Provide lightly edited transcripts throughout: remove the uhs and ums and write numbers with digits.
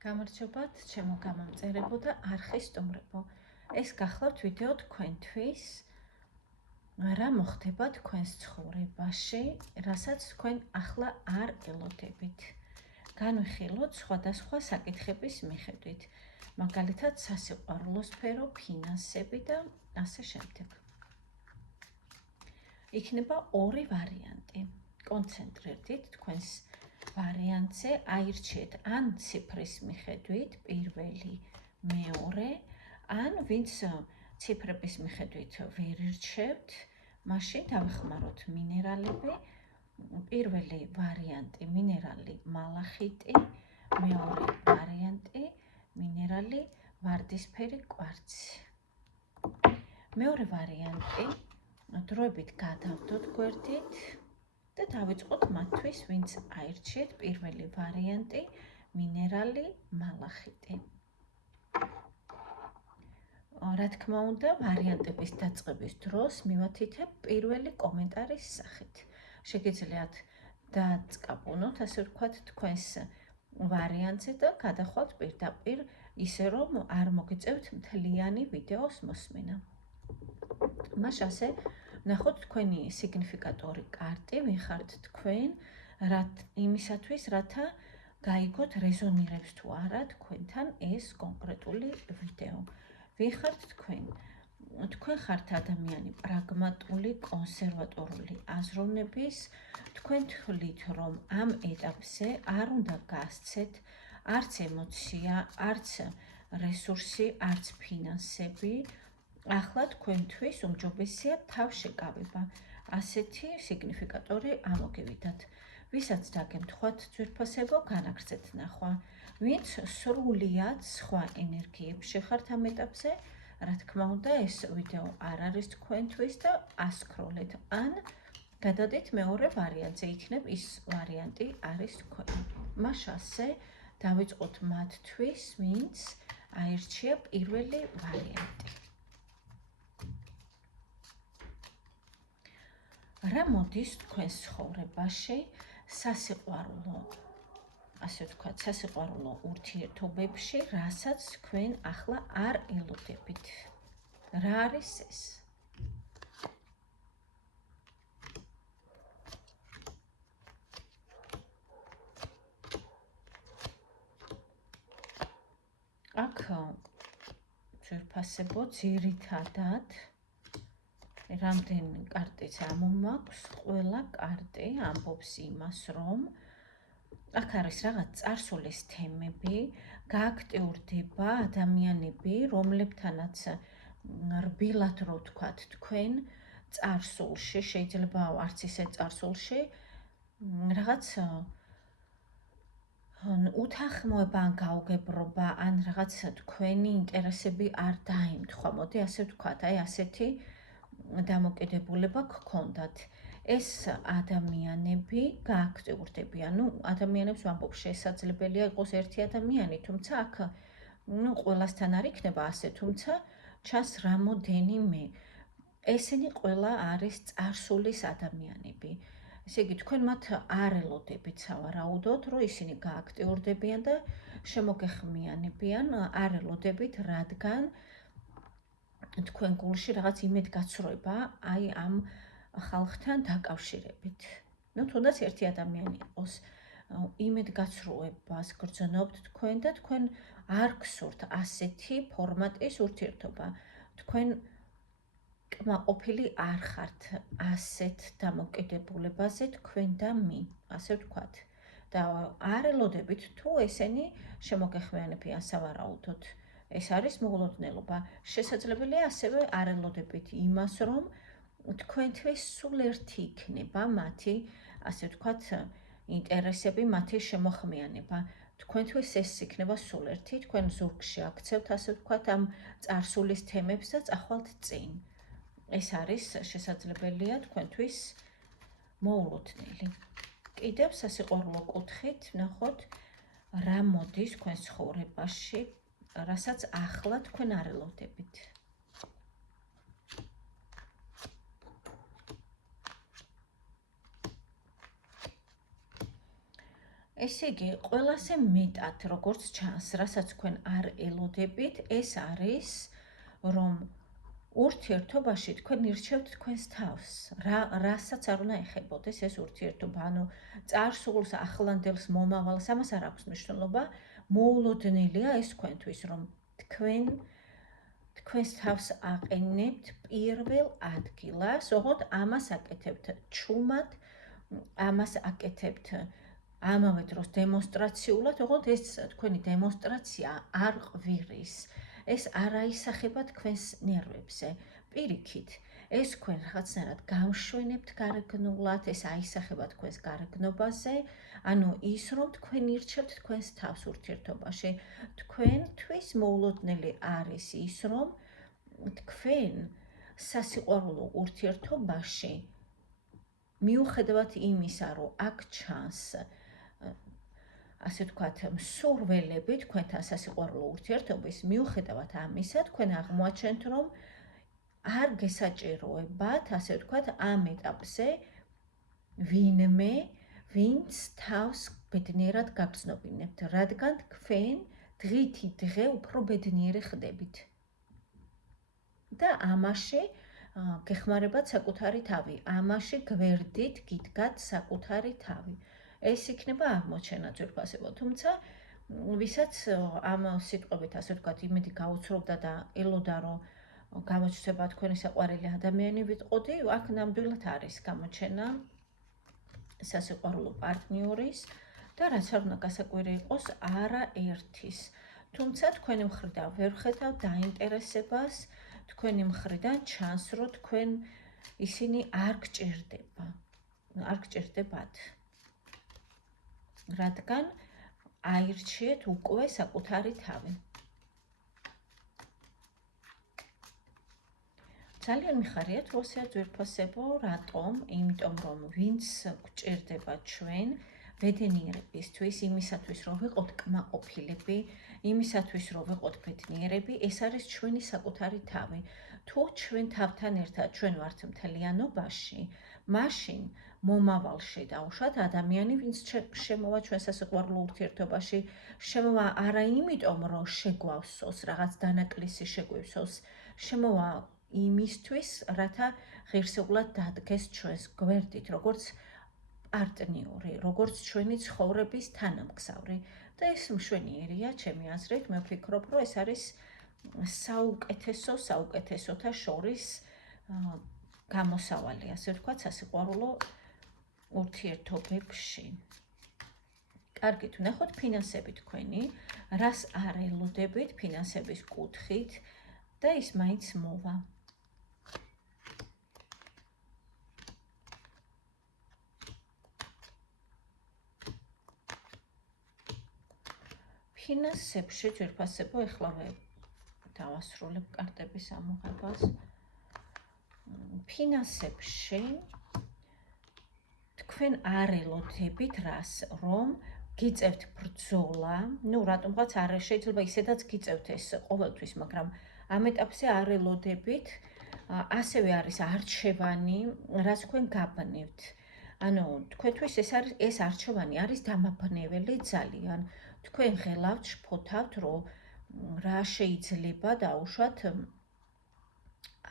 გამარჯობათ, ჩემო გამომწერებო და არხის სტუმრებო. ეს გახლავთ ვიდეო თქვენთვის, რა მოხდება თქვენს ცხოვრებაში, რასაც თქვენ ახლა არ ელოდებით. განვიხილოთ სხვადასხვა საკითხების მიხედვით, მაგალითად სასიყვარულო სფერო, ფინანსები და ასე შემდეგ. იქნება ორი ვარიანტი. კონცენტრირდით თქვენს ვარიანტზე, აირჩიეთ ან ციფრის მიხედვით პირველი, მეორე, ან ვინც ციფრების მიხედვით ვერ ირჩევთ, მაშინ დავეხმაროთ მინერალები. პირველი ვარიანტი მინერალი მალახიტი, მეორე ვარიანტი მინერალი ვარდისფერი კვარცი. მეორე ვარიანტი დროებით გადავდოთ გვერდით და დავიწყოთ მათთვის, ვინც აირჩიეთ პირველი ვარიანტი მინერალი მალახიტი. რა თქმა უნდა, ვარიანტების დაწყების დროს მივათითებ პირველი კომენტარის სახით. შეგიძლიათ დაწყაბუნოთ, ასე ვთქვათ, თქვენს ვარიანტზე და გადახვალთ პირდაპირ, ისე რომ არ მოგიწევთ მთლიანი ვიდეოს მოსმენა. მას ასე ნახოთ თქვენი სიგნიფიკატორი კარტი, ვინ ხართ თქვენ, იმისათვის, რათა გაიგოთ რეზონირებს თუ არა თქვენთან ეს კონკრეტული ვიდეო. ვინ ხართ თქვენ? თქვენ ხართ ადამიანი პრაგმატული, კონსერვატორული აზროვნების, თქვენ თვლით, რომ ამ ეტაპზე არ უნდა გასცეთ არც ემოცია, არც რესურსი, არც ფინანსები. ახლა თქვენთვის უმჯობესია თავშეკავება. ასეთი სიგნიფიკატორი ამოგივიდათ. ვისაც დაგემთხვათ ძვირფასებო, განაგრძეთ ნახვა. ვინც სრულიად სხვა ენერგიებში ხართ ამ ეტაპზე, რა თქმა უნდა, ეს ვიდეო არ არის თქვენთვის და ასკროლეთ, ან გადადეთ მეორე ვარიანტზე, იქნებ ის ვარიანტი არის თქვენი. მას ასე დავიწყოთ მათთვის, ვინც აირჩია პირველი ვარიანტი. რა მოდის თქვენს ცხოვრებაში სასიყვარულო, ასე ვთქვათ, სასიყვარულო ურთიერთობებში, რასაც თქვენ ახლა არ ელოდებით. რა არის ეს? აქ ძვირფასებო ძირითადად რამდენი კარტიც ამომაქვს, ყველა კარტი ამბობს იმას, რომ აქ არის რაღაც წარსულის თემები, გააქტიურდება ადამიანები, რომლებთანაც რბილად რო ვთქვათ თქვენ წარსულში, შეიძლება არც ისე წარსულში, რაღაც უთანხმოება ან გაუგებრობა, ან რაღაც თქვენი ინტერესები არ დაემთხვა, მოდი ასე ვთქვათ, აი ასეთი დამოკიდებულება გქონდათ. ეს ადამიანები გააქტიურდებიან. ადამიანებს ვამბობ, შესაძლებელია იყოს ერთი ადამიანი, თუმცა აქ ყველასთან არ იქნება ასე, თუმცა ჩანს რამოდენიმე. ესენი ყველა არის წარსულის ადამიანები. ესე იგი, თქვენ მათ არ ელოდებით სავარაუდოდ, რომ ისინი გააქტიურდებიან და შემოგეხმიანებიან, არ ელოდებით, რადგან თქვენ გულში რაღაც იმედგაცრუება აი ამ ხალხთან დაკავშირებით. თუნდაც ერთი ადამიანი იყოს, იმედგაცრუებას გრძნობთ თქვენ და თქვენ არ გსურთ ასეთი ფორმატის ურთიერთობა. თქვენ კმაყოფილი არ ხართ ასეთ დამოკიდებულებაზე თქვენ და მი, ასე ვთქვათ. და არ ელოდებით თუ ესენი შემოგეხმიანებიან სავარაუდოდ. ეს არის მოულოდნელობა. შესაძლებელია ასევე არ ელოდებით იმას, რომ თქვენთვის სულ ერთი იქნება მათი, ასე ვთქვათ, ინტერესები, მათი შემოხმიანება. თქვენთვის ეს იქნება სულ ერთი, თქვენ ზურგში აქცევთ, ასე ვთქვათ, ამ წარსულის თემებს და წახვალთ წინ. ეს არის შესაძლებელია თქვენთვის მოულოდნელი. კიდევ სასიყვარულო კუთხით ვნახოთ, რა მოდის თქვენს ცხოვრებაში, რასაც ახლა თქვენ არ ელოდებით. ესე იგი, ყველაზე მეტად, როგორც ჩანს, რასაც თქვენ არ ელოდებით, ეს არის, რომ ურთიერთობაში თქვენ ირჩევთ თქვენს თავს, რასაც არ უნდა ეხებოდეს ეს ურთიერთობა, ანუ წარსულს, ახლანდელს, მომავალს, ამას არ აქვს მნიშვნელობა, მოულოდნელია ეს თქვენთვის, რომ თქვენს თავს აყენებთ პირველ ადგილას, ოღონდ ამას აკეთებთ ჩუმად, ამას აკეთებთ ამავე დროს დემონსტრაციულად, ოღონდ ეს თქვენი დემონსტრაცია არ ყვირის. ეს არ აისახება თქვენს ნერვებზე. პირიქით, ეს თქვენ რაღაცნაირად გამშვენებთ გარეგნულად, ეს აისახება თქვენს გარეგნობაზე, ანუ ის, რომ თქვენ ირჩევთ თქვენს თავს ურთიერთობაში. თქვენთვის მოულოდნელი არის ის, რომ თქვენ სასიყვარულო ურთიერთობაში მიუხედავად იმისა, რომ აქ ჩანს ასე ვთქვათ, მსურველები თქვენთან სასიყვარულო ურთიერთობის, მიუხედავად ამისა, თქვენ აღმოაჩენთ, რომ არ გესაჭიროებათ, ასე ვთქვათ, ამ ეტაპზე ვინმე, ვინც თავს ბედნიერად გაგრძნობინებთ, რადგან თქვენ დღითი დღე უფრო ბედნიერი ხდებით. და ამაში გეხმარებათ საკუთარი თავი, ამაში გვერდით გიდგათ საკუთარი თავი. ეს იქნება აღმოჩენა ძვირფასებო, თუმცა ვისაც ამ სიტყვებით, ასე ვთქვათ, იმედი გაუცრობდა და ელოდა, რომ გამოჩნდება თქვენი საყვარელი ადამიანი ვიტყოდი, აქ ნამდვილად არის გამოჩენა სასიყვარულო პარტნიორის და რაც არ უნდა გასაკვირი იყოს, არაერთის. თუმცა თქვენი მხრიდან ვერ ხედავ დაინტერესებას, თქვენი მხრიდან ჩანს, რომ თქვენ ისინი არ გჭირდებათ. რადგან აირჩიეთ უკვე საკუთარი თავი. ძალიან მიხარიათ რუსია ძვირფასებო, რატომ? იმიტომ რომ ვინც გჭირდება ჩვენ ბედნიერებისთვის, იმისათვის რომ ვიყოთ კმაყოფილები, იმისათვის რომ ვიყოთ ბედნიერები, ეს არის ჩვენი საკუთარი თავი. თუ ჩვენ თავთან ერთად ჩვენ ვართ მთლიანობაში, მაშინ მომავალში დაუშვათ ადამიანი, ვინც შემოვა ჩვენ სასიყვარულო ურთიერთობაში, შემოვა არა იმიტომ, რომ შეგვავსოს, რაღაც დანაკლისი შეგვივსოს, შემოვა იმისთვის, რათა ღირსეულად დადგეს ჩვენს გვერდით, როგორც პარტნიორი, როგორც ჩვენი ცხოვრების თანამგზავრი. და ეს მშვენიერია, ჩემი აზრით, მე ვფიქრობ, რომ ეს არის საუკეთესოთა შორის გამოსავალი, ასე ვთქვათ, სასიყვარულო ურთიერთობებში. კარგით, ვნახოთ ფინანსები თქვენი, რას არ ელოდებით ფინანსების კუთხით და ის მაინც მოვა. ფინანსებში ძვირფასებო, ეხლავე დავასრულებ კარტების ამოღებას. ფინანსებში თქვენ არ ელოდებით რას, რომ გიწევთ ბრძოლა, რატომღაც არ შეიძლება ისედაც გიწევთ ეს ყოველთვის, მაგრამ ამ ეტაპზე არ ელოდებით, ასევე არის არჩევანი, რაც თქვენ გაბნევთ. ანუ თქვენთვის ეს არჩევანი არის დამაბნეველი ძალიან. თქვენ ღელავთ, შფოთავთ, რომ რა შეიძლება დაუშვათ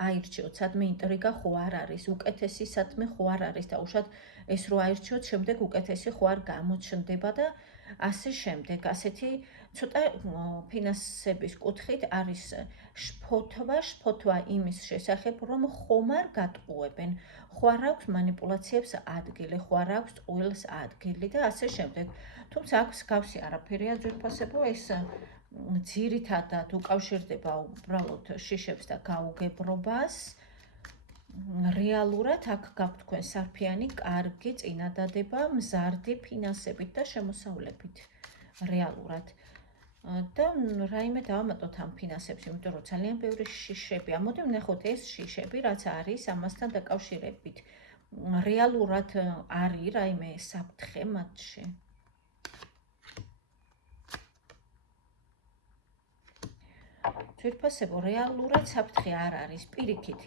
აირჩიოთ, სადმე ინტრიგა ხო არ არის, უკეთესი სადმე ხო არ არის, დაუშვათ ეს რო აირჩიოთ, შემდეგ უკეთესი ხო არ გამოჩნდება და ასე შემდეგ. ასეთი ცოტა ფინანსების კუთხით არის შფოთვა იმის შესახებ, რომ ხომ არ გატყუებენ, ხო არ აქვს მანიპულაციებს ადგილი, ხო არ აქვს ტყუილს ადგილი და ასე შემდეგ. თუმცა აქ მსგავსი არაფერია ძვირფასებო, ეს ძირითადად უკავშირდება უბრალოდ შიშებს და გაუგებრობას. რეალურად აქ გაქვთ თქვენ სარფიანი, კარგი წინადადება, მზარდი ფინანსებით და შემოსავლებით. რეალურად. და რაიმე დავამატოთ ამ ფინანსებს, იმიტომ რომ ძალიან ბევრი შიშები. ამოდი ვნახოთ ეს შიშები, რაც არის ამასთან დაკავშირებით. რეალურად არის რაიმე საფრთხე მათში. ძვირფასებო, რეალურად საფრთხე არ არის. პირიქით,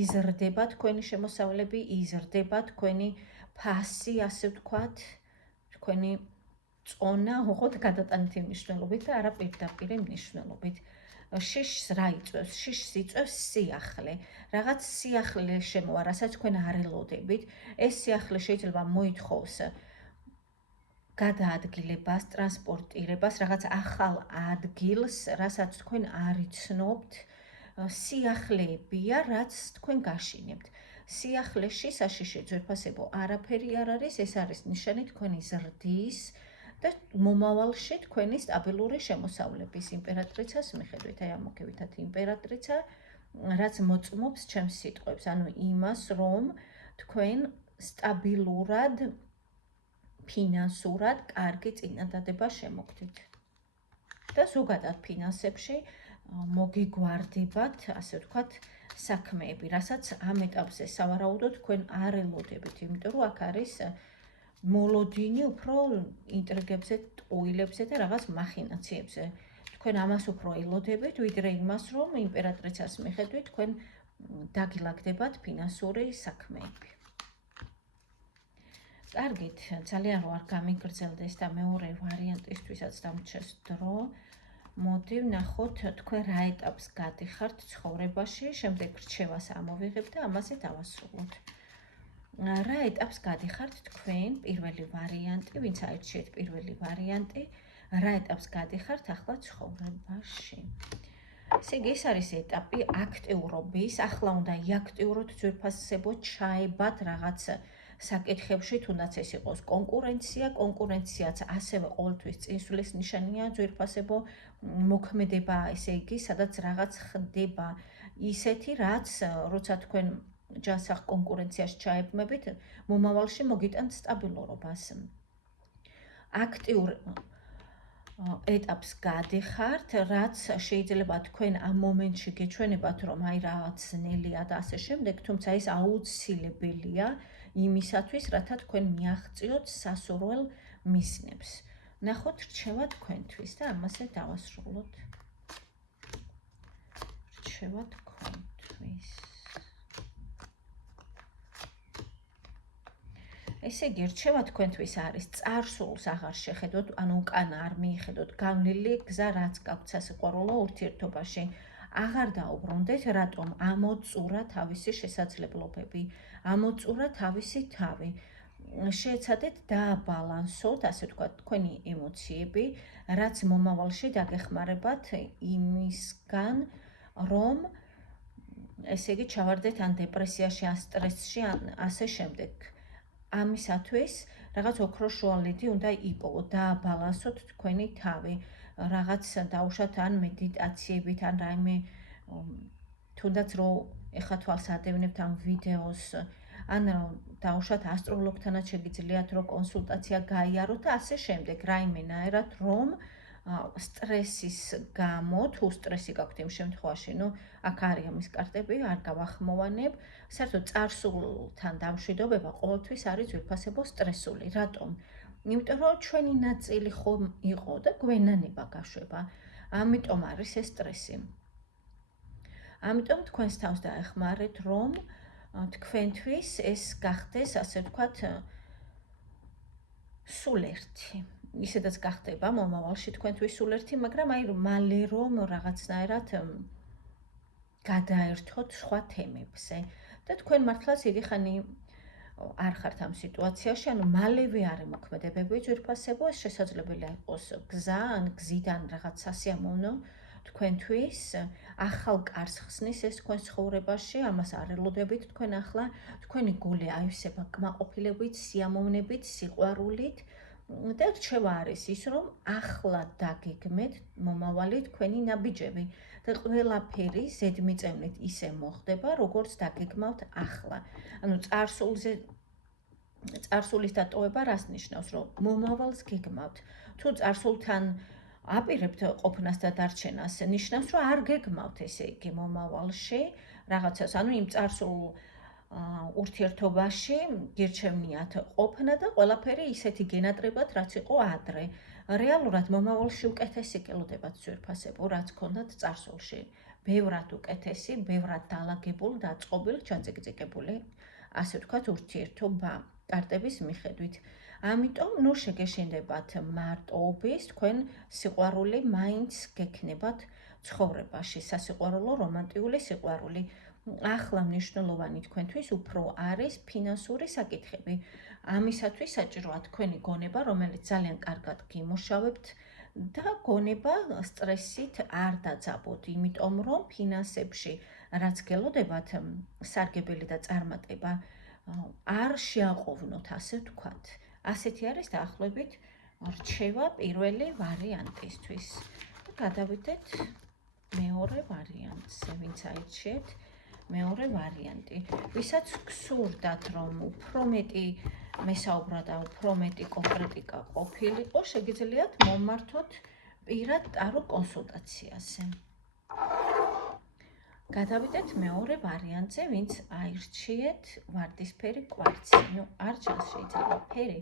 იზრდება თქვენი შემოსავლები, იზრდება თქვენი ფასი, ასე ვთქვათ, თქვენი წონა უღოთ გადატანითი მნიშვნელობით და არა პირდაპირ მნიშვნელობით. შიშს რა იწვევს? შიშს იწვევს სიახლე. რაღაც სიახლე შემოვა, რასაც თქვენ არ ელოდებით. ეს სიახლე შეიძლება მოითხოვს გადაადგილებას, ტრანსპორტირებას, რაღაც ახალ ადგილს, რასაც თქვენ არ იცნობთ. სიახლეებია, რაც თქვენ გაშინებთ. სიახლეში საშიში ძვირფასებო არაფერი არ არის, ეს არის ნიშანი თქვენი ზრდის და მომავალში თქვენი სტაბილური შემოსავლების იმპერატრიცას მიხედვით. აი ამოგევითათ იმპერატრიცა, რაც მოწმობს ჩემს სიტყვებს, ანუ იმას, რომ თქვენ სტაბილურად, ფინანსურად კარგი წინადადება შემოგდით. და ზოგადად ფინანსებში მოგიგვარდებათ, ასე ვთქვათ, საქმეები, რასაც ამ ეტაპზე სავარაუდოდ თქვენ არ ელოდებით, იმიტომ რომ აქ არის მოლოდინი უფრო ინტრიგებზე, ტყუილებზე და რაღაც მახინაციებზე. თქვენ ამას უფრო ელოდებით, ვიდრე იმას, რომ იმპერატრიცას მიხედვით თქვენ დაგილაგდებათ ფინანსური საქმეები. კარგით, ძალიან რო არ გამიგრძელდეს და მეორე ვარიანტისთვისაც დამრჩეს დრო, მოდი ვნახოთ თქვენ რა ეტაპს გადიხართ ცხოვრებაში, შემდეგ რჩევას ამოვიღებ და ამაზე დავასრულოთ. რა ეტაპს გადიხართ თქვენ, პირველი ვარიანტი, ვინც აირჩიეთ პირველი ვარიანტი, რა ეტაპს გადიხართ ახლა ცხოვრებაში. ესე იგი, ეს არის ეტაპი აქტიურობის, ახლა უნდა იაქტიუროთ ძვირფასებო, ჩაებათ რაღაც საკითხებში, თუნდაც ეს იყოს კონკურენცია, კონკურენციაც ასევე ყოველთვის წინსვლის ნიშანია, ძვირფასებო მოქმედება, ესე იგი, სადაც რაღაც ხდება ისეთი, რაც როცა თქვენ ჯანსაღ კონკურენციაში ჩაებმებით, მომავალში მოგიტანთ სტაბილურობას. აქტიურ ეტაპს გადიხართ, რაც შეიძლება თქვენ ამ მომენტში გეჩვენებათ, რომ აი რაღაც ძნელია და ასე შემდეგ, თუმცა ეს აუცილებელია იმისათვის, რათა თქვენ მიაღწიოთ სასურველ მისნებს. ნახოთ რჩევა თქვენთვის და ამაზე დავასრულოთ. რჩევა თქვენთვის. ესე იგი, რჩევა თქვენთვის არის წარსულს აღარ შეხედოთ, ანუ უკან არ მიიხედოთ, გავლილი გზა რაც გაქვთ სასიყვარულო ურთიერთობაში. აღარ დაუბრუნდეთ, რატომ ამოწურა თავისი შესაძლებლობები, ამოწურა თავისი თავი. შეეცადეთ დააბალანსოთ, ასე ვთქვათ, თქვენი ემოციები, რაც მომავალში დაგეხმარებათ იმისგან, რომ ესე იგი ჩავარდეთ ან დეპრესიაში, ან სტრესში, ან ასე შემდეგ. ამისათვის რაღაც ოქროს შუალედი უნდა იპოვოთ, დააბალანსოთ თქვენი თავი, რაღაც დაუშვათ ან მედიტაციებით, ან რაიმე თუნდაც რომ ეხლა თვალს ადევნებთ ამ ვიდეოს, ან დაუშვათ ასტროლოგთანაც შეგიძლიათ რომ კონსულტაცია გაიაროთ და ასე შემდეგ, რაიმენაერად რომ სტრესის გამო, თუ სტრესი გაქვთ იმ შემთხვევაში, აქ არის ამის კარტები, არ გავახმოვანებ, საერთოდ წარსულთან დამშვიდობება ყოველთვის არის ძვირფასებო სტრესული. რატომ? იმიტომ რომ ჩვენი ნაწილი ხომ იყო და გვენანება გაშვება. ამიტომ არის ეს სტრესი. ამიტომ თქვენს თავს დაეხმარეთ, რომ თქვენთვის ეს გახდეს, ასე ვთქვათ, სულ ერთი. ისედაც გახდება მომავალში თქვენთვის სულ ერთი, მაგრამ აი მალე რომ რაღაცნაირად გადაერთოთ სხვა თემებზე და თქვენ მართლაც დიდი ხანი არ ხართ ამ სიტუაციაში, ანუ მალევე არ ემოქმედებები ძვირფასებო, ეს შესაძლებელია იყოს გზა ან გზიდან რაღაც სასიამოვნო თქვენთვის, ახალ კარს ხსნის ეს თქვენ ცხოვრებაში, ამას არ ელოდებით თქვენ ახლა, თქვენი გული აივსება კმაყოფილებით, სიამოვნებით, სიყვარულით და რჩევა არის ის, რომ ახლა დაგეგმეთ მომავალი თქვენი ნაბიჯები და ყველაფერი ზედმიწევნით ისე მოხდება, როგორც დაგეგმავთ ახლა. ანუ წარსულის დატოვება რას ნიშნავს, რომ მომავალს გეგმავთ. თუ წარსულთან აპირებთ ყოფნას და დარჩენას, ნიშნავს, რომ არ გეგმავთ ესე იგი მომავალში რაღაცას, ანუ იმ წარსულ ურთიერთობაში გირჩევნიათ ყოფნა და ყველაფერი ისეთი გენატრებათ, რაც იყო ადრე. რეალურად მომავალში უკეთესი გელოდებათ ძვირფასებო, რაც გქონდათ წარსულში. ბევრად უკეთესი, ბევრად დალაგებული, დაწყობილი, ჩაწიკწიკებული, ასე ვთქვათ, ურთიერთობა კარტების მიხედვით. ამიტომ ნუ შეგეშინდებათ მარტოობის, თქვენ სიყვარული მაინც გექნებათ ცხოვრებაში, სასიყვარულო რომანტიული სიყვარული. ახლა მნიშვნელოვანი თქვენთვის უფრო არის ფინანსური საკითხები. ამისათვის საჭიროა თქვენი გონება, რომელიც ძალიან კარგად გიმუშავებთ და გონება სტრესით არ დაძაბოთ, იმიტომ რომ ფინანსებში რაც გელოდებათ სარგებელი და წარმატება არ შეაყოვნოთ, ასე ვთქვათ. ასეთი არის დაახლოებით რჩევა პირველი ვარიანტისთვის. გადავიდეთ მეორე ვარიანტზე, ვინც აირჩიეთ მეორე ვარიანტი. ვისაც გსურდათ, რომ უფრო მეტი მესაუბრა და უფრო მეტი კონკრეტიკა ყოფილიყო, შეგიძლიათ მომმართოთ პირად ტარო კონსულტაციაზე. გადავიდეთ მეორე ვარიანტზე, ვინც აირჩიეთ ვარდისფერი კვარცი. არ ჩანს შეიძლება ფერი,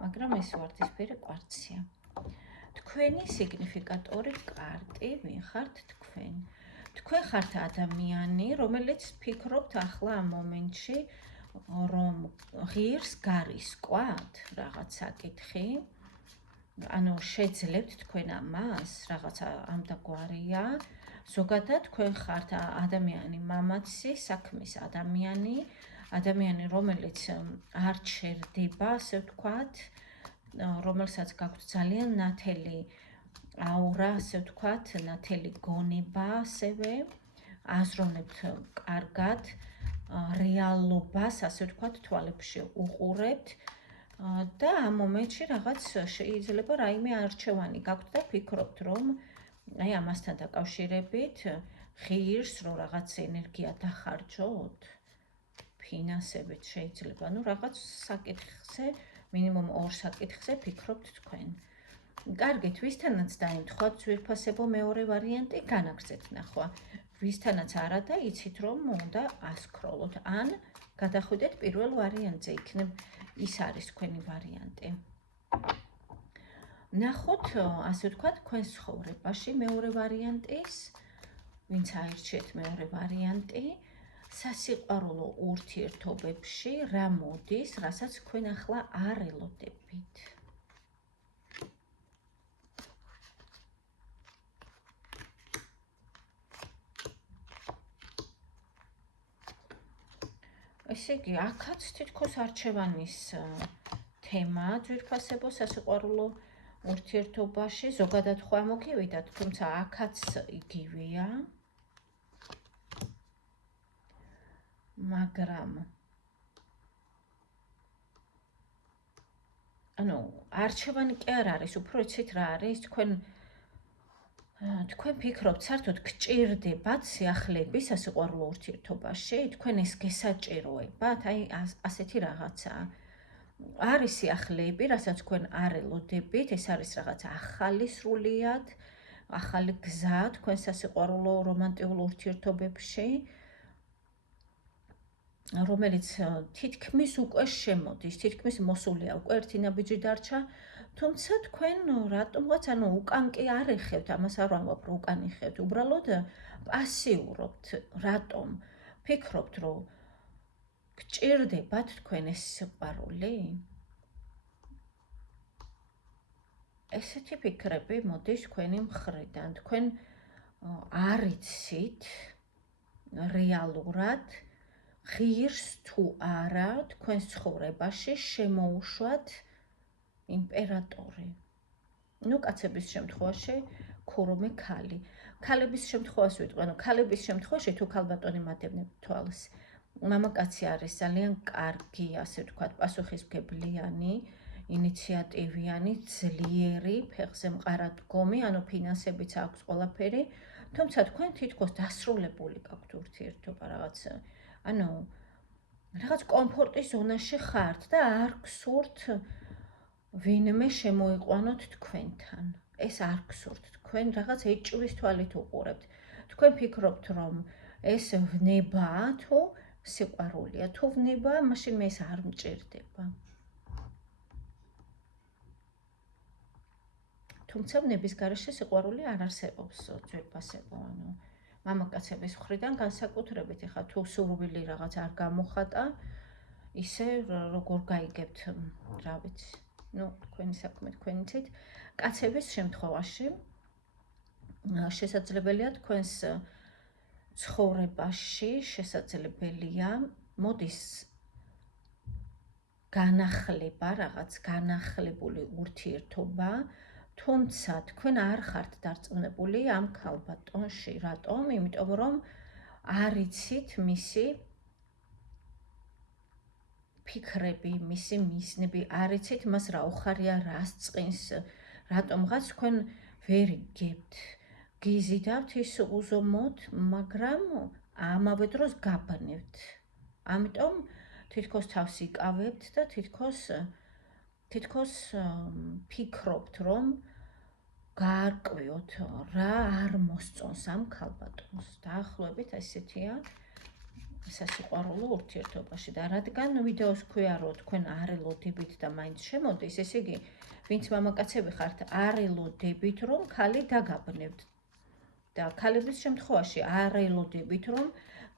მაგრამ ეს ვარდისფერი კვარცია. თქვენი სიგნიფიკატორი კარტი ვიხართ თქვენ. თქვენ ხართ ადამიანი, რომელიც ფიქრობთ ახლა ამ მომენტში, რომ ღირს გარისკვათ რაღაც საკითხი, ანუ შეძლებთ თქვენ ამას, რაღაცა ამდაგვარია. ზოგადად თქვენ ხართ ადამიანი მამაცი, საქმის ადამიანი, რომელიც არ ჩერდება, ასე ვთქვათ, რომელსაც გაქვთ ძალიან ნათელი აურა, ასე ვთქვათ, ნათელი გონება, ასევე აზროვნებთ კარგად, რეალობას, ასე ვთქვათ, თვალებში უყურებთ და ამ მომენტში რაღაც შეიძლება რაიმე არჩევანი გაქვთ და ფიქრობთ, რომ აი ამასთან დაკავშირებით ღირს რო რაღაც ენერგია დახარჯოთ, ფინანსებით შეიძლება, რაღაც საკითხზე, მინიმუმ 2 საკითხზე ფიქრობთ თქვენ. კარგით, ვისთანაც დაემთხვა ძვირფასებო მეორე ვარიანტი, განაგრძეთ ნახვა. ვისთანაც არა და იცით რომ უნდა ასკროლოთ, ან გადახვიდეთ პირველ ვარიანტზე, იქნებ ის არის თქვენი ვარიანტი. ნახოთ, ასე ვთქვათ, თქვენ ცხოვრებაში მეორე ვარიანტის, ვინც აირჩიეთ მეორე ვარიანტი, სასიყვარულო ურთიერთობებში რა მოდის, რასაც თქვენ ახლა არ ელოდებით. ესე იგი, აქაც თითქოს არჩევანის თემა ძვირფასებო სასიყვარულო ურთიერთობაში, ზოგადად ხო ამოგივიდათ, თუმცა აქაც იგივეა. მაგრამ ანუ არჩევანი კი არ არის, უფრო იცით რა არის, თქვენ ფიქრობთ, საერთოდ გჭირდებათ სიახლეები სასიყვარულო ურთიერთობაში, თქვენ ეს გესაჭიროებათ, აი ასეთი რაღაცა. არის სიახლეები, რასაც თქვენ არ ელოდებით, ეს არის რაღაც ახალი სრულიად, ახალი გზა თქვენ სასიყვარულო რომანტიულ ურთიერთობებში, რომელიც თითქმის უკვე შემოდის, თითქმის მოსულია, უკვე ერთი ნაბიჯი დარჩა, თუმცა თქვენ რატომღაც, ანუ უკან კი არ ეხევთ, ამას არ ვამბობ, რომ უკან ეხევთ, უბრალოდ პასიურობთ, რატომ? ფიქრობთ, რომ გჭირდებათ თქვენ ეს სიყვარული? ესეთი ფიქრები მოდის თქვენი მხრიდან, თქვენ არ იცით რეალურად ღირს თუ არა თქვენს ცხოვრებაში შემოუშვათ იმპერატორი. ნუ კაცების შემთხვევაში ქურუმი ქალი. ქალების შემთხვევაში ვიტყვი, ანუ ქალების შემთხვევაში თუ ქალბატონი მატებნებ თვალს, მამაკაცი არის ძალიან კარგი, ასე ვთქვათ, პასუხისმგებლიანი, ინიციატივიანი, ძლიერი, ფეხზე მყარადგომი, ანუ ფინანსებიც აქვს ყველაფერი, თუმცა თქვენ თითქოს დასრულებული გაქვთ ურთიერთობა რაღაც, ანუ რაღაც კომფორტის ზონაში ხართ და არ გსურთ ვინმე შემოიყვანოთ თქვენთან. ეს არ გსურთ, თქვენ რაღაც ეჭვრის თვალით უყურებთ. თქვენ ფიქრობთ, რომ ეს ვნებაა თუ სიყვარულია, თუ ვნებაა, მაშინ მე ეს არ მჭირდება. თუმცა ვნების გარეშე სიყვარული არ არსებობს ძვირფასებო, ანუ მამაკაცების მხრიდან განსაკუთრებით, ეხლა თუ სურვილი რაღაც არ გამოხატა, ისე როგორ გაიგებთ, რა ვიცი, ნუ თქვენი საქმე თქვენი ცით. კაცების შემთხვევაში შესაძლებელია თქვენს ცხოვრებაში შესაძლებელია მოდის განახლება, რაღაც განახლებული ურთიერთობა, თუმცა თქვენ არ ხართ დარწმუნებული ამ ქალბატონში. რატომ? იმიტომ რომ არ იცით მისი ფიქრები, მისი მიზნები, არ იცით მას რა უხარია, რას წყინს, რატომღაც თქვენ ვერ იგებთ. გიზიდავთ ის უზომოდ, მაგრამ ამავე დროს გაბნევთ. ამიტომ თითქოს თავს იკავებთ და თითქოს ფიქრობთ, რომ გაარკვიოთ, რა არ მოსწონს ამ ქალბატონს. დაახლოებით ესეთია სასიყვარულო ურთიერთობაში და რადგან ვიდეოს ქვია, რომ თქვენ არ ელოდებით და მაინც შემოდის, ესე იგი, ვინც მამაკაცები ხართ, არ ელოდებით, რომ ქალი დაგაბნევთ. და ქალების შემთხვევაში არ ელოდებით, რომ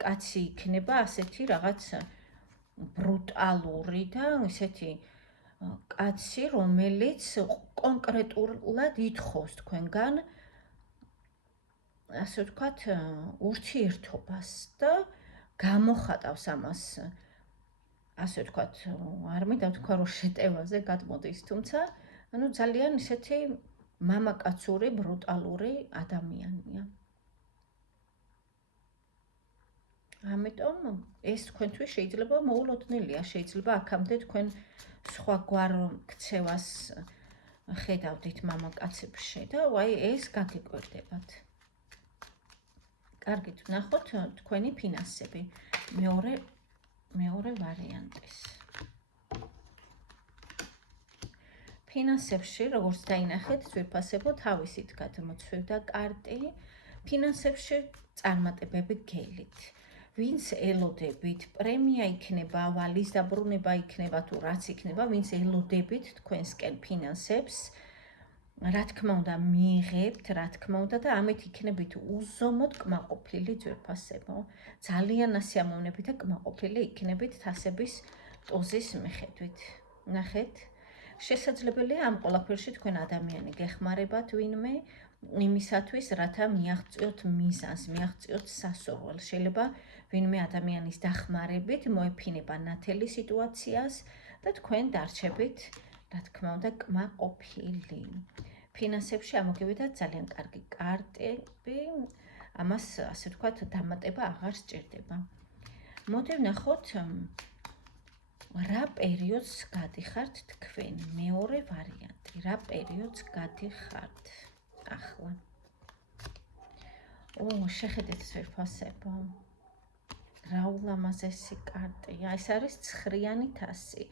კაცი იქნება ასეთი რაღაც ბრუტალური და ესეთი კაცი, რომელიც კონკრეტულად ითხოვს თქვენგან, ასე ვთქვათ, ურთიერთობას და გამოხატავს ამას, ასე ვთქვათ, არ მინდა ვთქვა, რომ შეტევაზე გადმოდის, თუმცა, ანუ ძალიან ისეთი მამაკაცური, ბრუტალური ადამიანია. ამიტომ ეს თქვენთვის შეიძლება მოულოდნელია, შეიძლება აქამდე თქვენ სხვაგვარ ქცევას ხედავდით მამაკაცებში და აი ეს გაგიკვირდებათ. კარგით, ვნახოთ თქვენი ფინანსები. მეორე ვარიანტის. ფინანსებში, როგორც დაინახეთ, ძვირფასებო თავისით გადმოცვივდა კარტი. ფინანსებში წარმატებები გელით. ვინც ელოდებით, პრემია იქნება, ვალის დაბრუნება იქნება თუ რაც იქნება, ვინც ელოდებით თქვენსკენ ფინანსებს, რა თქმა უნდა მიიღებთ, რა თქმა უნდა და ამით იქნებით უზომოდ კმაყოფილი ძვირფასებო. ძალიან ასიამოვნები და კმაყოფილი იქნებით თასების ტოზის მიხედვით. ნახეთ, შესაძლებელია ამ ყველაფერში თქვენ ადამიანი გეხმარებათ ვინმე იმისათვის, რათა მიაღწიოთ მიზანს, მიაღწიოთ სასურველს. შეიძლება ვინმე ადამიანის დახმარებით მოეფინება ნათელი სიტუაციას და თქვენ დარჩებით, რა თქმა უნდა, კმაყოფილი. ფინანსებში ამოგივიდა ძალიან კარგი კარტები, ამას ასე ვთქვათ, დამატება აღარ სჭირდება. მოდი ვნახოთ, რა პერიოდს გადიხართ თქვენ? მეორე ვარიანტი, რა პერიოდს გადიხართ? ახლა. შეხედეთ ძვირფასებო. რა ულამაზესი კარტია. ეს არის ცხრიანი თასი.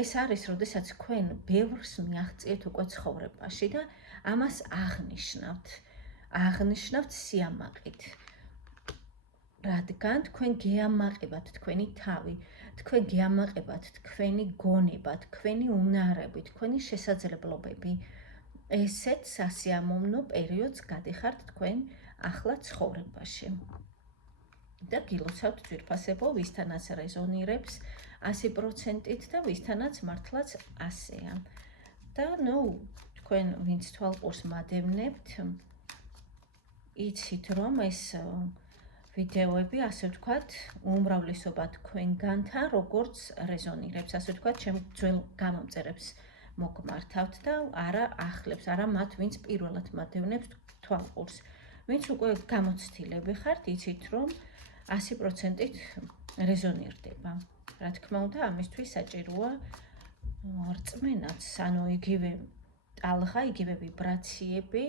ეს არის, როდესაც თქვენ ბევრს მიაღწიეთ უკვე ცხოვრებაში და ამას აღნიშნავთ სიამაყით. რადგან თქვენ გეამაყებათ თქვენი თავი, თქვენ გეამაყებათ თქვენი გონება, თქვენი უნარები, თქვენი შესაძლებლობები. ესეც სასიამოვნო პერიოდს გადიხართ თქვენ ახლა ცხოვრებაში. და გილოცავთ ძვირფასებო, ვისთანაც რეზონირებს 100%-ით და ვისთანაც მართლაც 100-ია. და თქვენ ვინც თვალყურს მადევნებთ, იცით რომ ეს ვიდეოები, ასე ვთქვათ, უმრავლესობა თქვენგანთან როგორც რეზონირებს, ასე ვთქვათ, ჩემ ძველ გამომწერებს მოგმართავთ და არა ახლებს, არა მათ, ვინც პირველად მადევნებს თვალყურს. ვინც უკვე გამოცდილები ხართ, იცით რომ 100%-ით რეზონირდება. რა თქმა უნდა, ამისთვის საჭიროა რწმენაც, ანუ იგივე ტალღა, იგივე ვიბრაციები,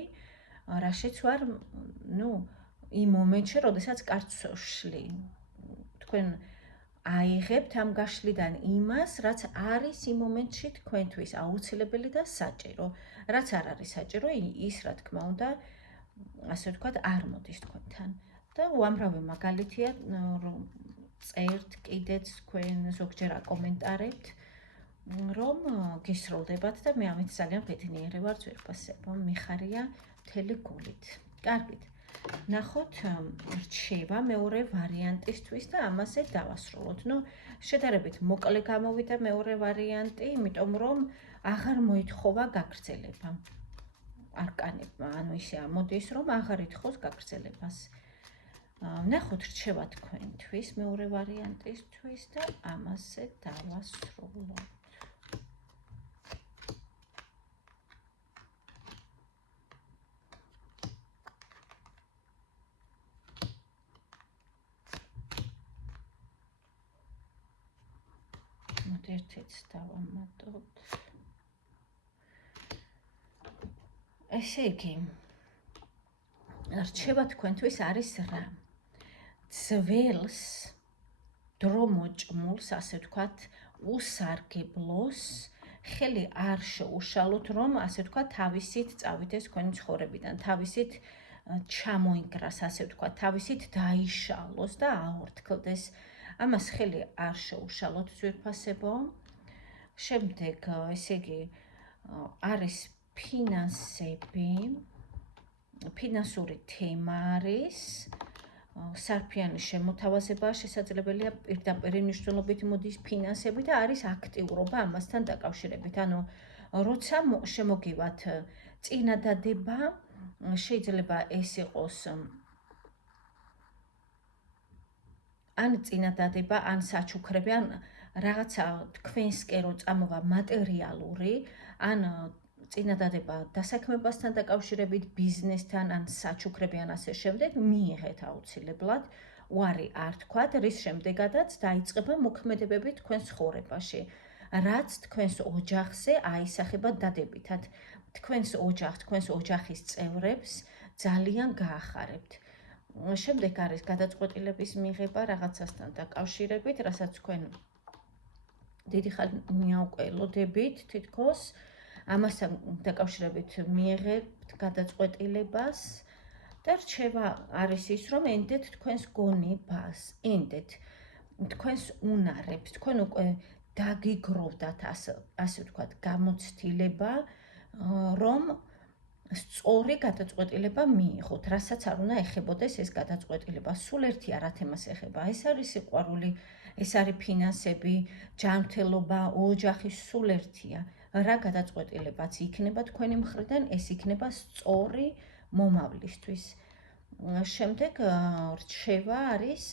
რაშეც ვარ, იმ მომენტში, როდესაც კარდს ვშლი. თქვენ აიღებთ ამ გაშლიდან იმას, რაც არის იმ მომენტში თქვენთვის აუცილებელი და საჭირო. რაც არ არის საჭირო, ის რა თქმა უნდა, ასე ვთქვათ, არ მოდის თქვენთან. და უამრავი მაგალითია, რომ წერთ კიდეც თქვენ ზოგჯერ აკომენტარებთ, რომ გისროლდებათ და მე ამით ძალიან ბედნიერი ვარ ძვირფასებო, მიხარია მთელი გულით. კარგით. ნახოთ რჩება მეორე ვარიანტისთვის და ამაზე დავასრულოთ. შედარებით მოკლე გამოვიდა მეორე ვარიანტი, იმიტომ რომ აღარ მოითხოვა გაგრძელება არკანებმა, ანუ ისე ამოდის, რომ აღარ ითხოვს გაგრძელებას. ვნახოთ რჩევა თქვენთვის მეორე ვარიანტისთვის და ამაზე დავასრულოთ. ერთიც დავამატოთ. ესე იგი, რჩევა თქვენთვის არის რა? ძველს დრო მოჭმულს, ასე ვთქვათ, უსარგებლოს ხელი არ შეუშალოთ, რომ ასე ვთქვათ, თავისით წავითეს თქვენი ცხოვრებიდან, თავისით ჩამოინგრას, ასე ვთქვათ, თავისით დაიშალოს და აორთქლდეს. ამას ხელი არ შეუშალოთ, ძვირფასებო. შემდეგ, ესე იგი, არის ფინანსები, ფინანსური თემა არის, სარფიანი შემოთავაზება შესაძლებელია პირდაპირ მნიშვნელობით მოდის ფინანსები და არის აქტიურობა ამასთან დაკავშირებით. ანუ როცა შემოგივათ წინადადება, შეიძლება ეს იყოს ან წინადადება, ან საჩუქრები, ან რაღაცა თქვენსკენ რო წამოვა მატერიალური, ან წინადადება დასაქმებასთან დაკავშირებით, ბიზნესთან, ან საჩუქრები, ან ასე შემდეგ, მიიღეთ აუცილებლად, უარი არ თქვათ, რის შემდეგადაც დაიწყება მოქმედებები თქვენს ცხოვრებაში, რაც თქვენს ოჯახზე აისახება დადებითად. თქვენს ოჯახის წევრებს ძალიან გაახარებთ. შემდეგ არის გადაწყვეტილების მიღება რაღაცასთან დაკავშირებით, რასაც თქვენ დიდი ხანია უკვე ელოდებით თითქოს, ამასთან დაკავშირებით მიიღებთ გადაწყვეტილებას და რჩევა არის ის, რომ ენდეთ თქვენს გონებას, ენდეთ თქვენს უნარებს, თქვენ უკვე დაგიგროვდათ, ასე ვთქვათ, გამოცდილება, რომ სწორი გადაწყვეტილება მიიღოთ, რასაც არ უნდა ეხებოდეს ეს გადაწყვეტილება. სულ ერთი არა თემას ეხება. ეს არის სიყვარული, ეს არის ფინანსები, ჯანმრთელობა, ოჯახი, სულ ერთია. რა გადაწყვეტილებაც იქნება თქვენი მხრიდან, ეს იქნება სწორი მომავლისთვის. შემდეგ რჩევა არის,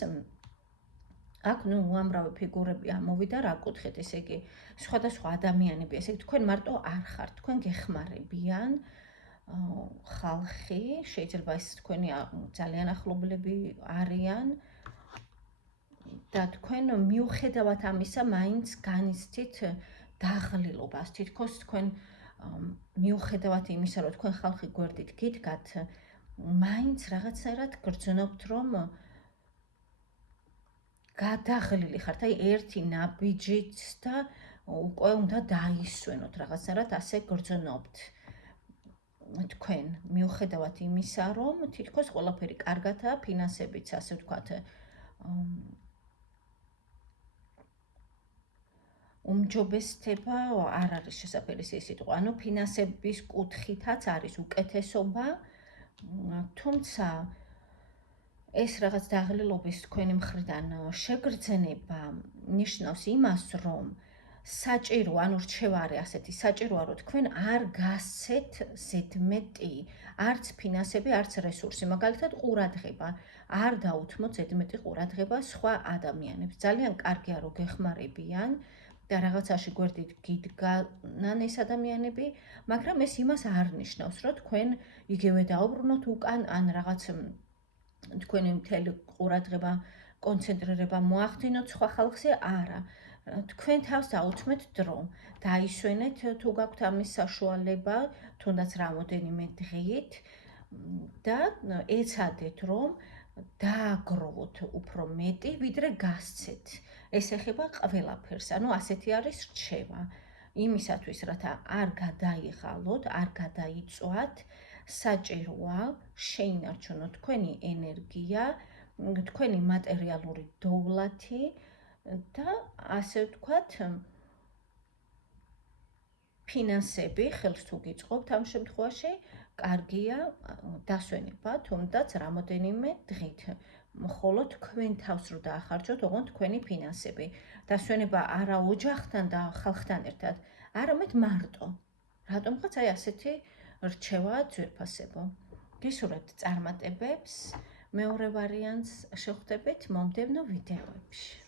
აქ უამრავი ფიგურები ამოვიდა, რა კუთხით, ესე იგი, სხვადასხვა ადამიანები, ესე იგი, თქვენ მარტო არ ხართ, თქვენ გეხმარებიან ხალხი, შეიძლება ეს თქვენი ძალიან ახლობლები არიან და თქვენ მიუხედავად ამისა მაინც განიცდით დაღლილობას, თითქოს თქვენ მიუხედავად იმისა, რომ თქვენ ხალხი გვერდით გიდგათ, მაინც რაღაცნაირად გრძნობთ, რომ გადაღლილი ხართ, აი ერთი ნაბიჯით და უკვე უნდა დაისვენოთ, რაღაცნაირად ასე გრძნობთ. თქვენ მიუხედავად იმისა, რომ თითქოს ყველაფერი კარგადაა, ფინანსებიც, ასე ვთქვათ, უმჯობესდება არ არის შესაძლებელი სიტყვა, ანუ ფინანსების კუთხითაც არის უკეთესობა, თუმცა ეს რაღაც დაღლილობის თქვენი მხრიდან შეგრძნება ნიშნავს იმას, რომ საჭირო, ანუ რჩევა არის ასეთი, საჭიროა, რომ თქვენ არ გასცეთ ზედმეტი, არც ფინანსები, არც რესურსი, მაგალითად ყურადღება, არ დაუთმოთ ზედმეტი ყურადღება სხვა ადამიანებს. ძალიან კარგია, რომ გეხმარებიან და რაღაცაში გვერდით გიდგანან ეს ადამიანები, მაგრამ ეს იმას არ ნიშნავს, რომ თქვენ იგივე დაუბრუნოთ უკან, ან რაღაც თქვენი მთელი ყურადღება, კონცენტრირება მოახდინოთ სხვა ხალხზე, არა. თქვენ თავს დაუთმეთ დრო, დაისვენეთ თუ გაქვთ ამის საშუალება, თუნდაც რამოდენიმე დღით და ეცადეთ, რომ დააგროვოთ უფრო მეტი, ვიდრე გასცეთ. ეს ეხება ყველაფერს, ანუ ასეთი არის რჩევა. იმისათვის, რათა არ გადაიღალოთ, არ გადაიწვათ, საჭიროა შეინარჩუნოთ თქვენი ენერგია, თქვენი მატერიალური დოვლათი და ასე ვთქვათ, ფინანსები ხელს თუ გიწყობთ ამ შემთხვევაში, კარგია დასვენება, თუნდაც რამოდენიმე დღით. მხოლოდ თქვენ თავს რო დაახარჯოთ, ოღონდ თქვენი ფინანსები. დასვენება არა ოჯახთან და ხალხთან ერთად, არამედ მარტო. რატომღაც აი ასეთი რჩევაა ძვირფასებო. გისურვებთ წარმატებებს, მეორე ვარიანტს შეხვდებით მომდევნო ვიდეოებში.